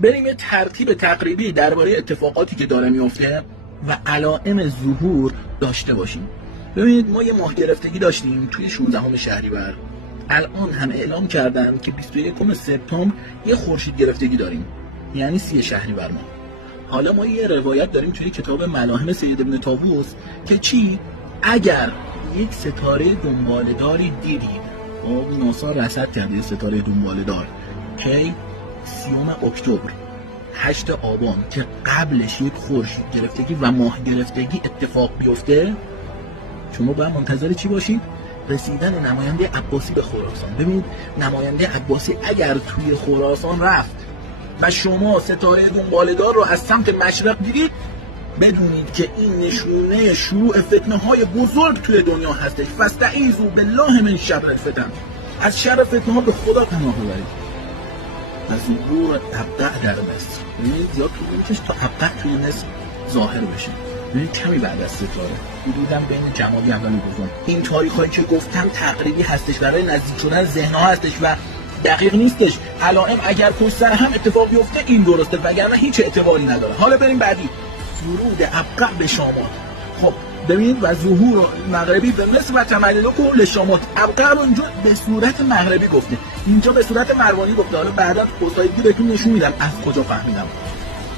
بریم یه ترتیب تقریبی درباره اتفاقاتی که داره میفته و علائم ظهور داشته باشیم. ببینید ما یه ماه گرفتگی داشتیم توی 16 شهریور. الان هم اعلام کردن که 21 سپتامبر یه خورشید گرفتگی داریم، یعنی 30 شهریور ماه. حالا ما یه روایت داریم توی کتاب ملاحم سید ابن طاووس که چی؟ اگر یک ستاره دنباله‌داری دیدید، ناسا رصد کرده یه ستاره دنباله‌دار کی 30 اکتبر 8 آبان که قبلش یک خورشید گرفتگی و ماه گرفتگی اتفاق بیفته، شما باید منتظر چی باشید؟ رسیدن نماینده عباسی به خراسان. ببینید نماینده عباسی اگر توی خراسان رفت و شما ستاره دنباله‌دار رو از سمت مشرق دیدید، بدونید که این نشونه شروع فتنه های بزرگ توی دنیا هستش. فاستعیذوا بالله من شر الفتن. از شر فتنه ها به خدا پناه ببرید. از ظهور ابقع در مصر، ببینید زیاد طول میکشه تا ابقع توی مصر ظاهر بشه. ببینید کمی بعد از ستاره حدوداً بین جمادی اول و دوم. این تاریخایی که گفتم تقریبی هستش، برای نزدیک شدن ذهن‌ها هستش و دقیق نیستش. علائم اگر پشت سر هم اتفاق بیفته این درسته، وگرنه هیچ اعتباری نداره. حالا بریم بعدی، ورود ابقع به شامات. خب ببینید و ظهور مغربی به مصر و تمدد کل شامات. ابقع رو اینجا به صورت مغربی گفته، اینجا به صورت مروانی گفته. حالا بعدا پستایی بهتون نشون میدم از کجا فهمیدم.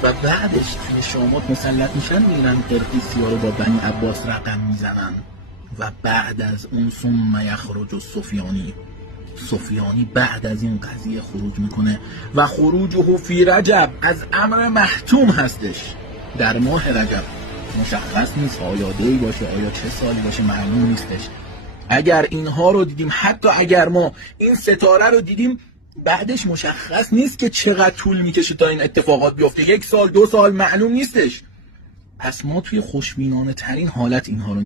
و بعدش توی شامات مسلط میشن، میرن قرقیسی‌ها رو با بنی عباس رقم میزنن و بعد از اون ثم یخرج سفیانی بعد از این قضیه خروج میکنه و خروجه فی رجب از امر محتوم هستش. در ماه رجب مشخص نیست آیا دی باشه آیا چه سالی باشه، معلوم نیستش. اگر اینها رو دیدیم، حتی اگر ما این ستاره رو دیدیم، بعدش مشخص نیست که چقدر طول میکشه تا این اتفاقات بیفته. 1 سال 2 سال معلوم نیستش. پس ما توی خوشبینانه ترین حالت اینها رو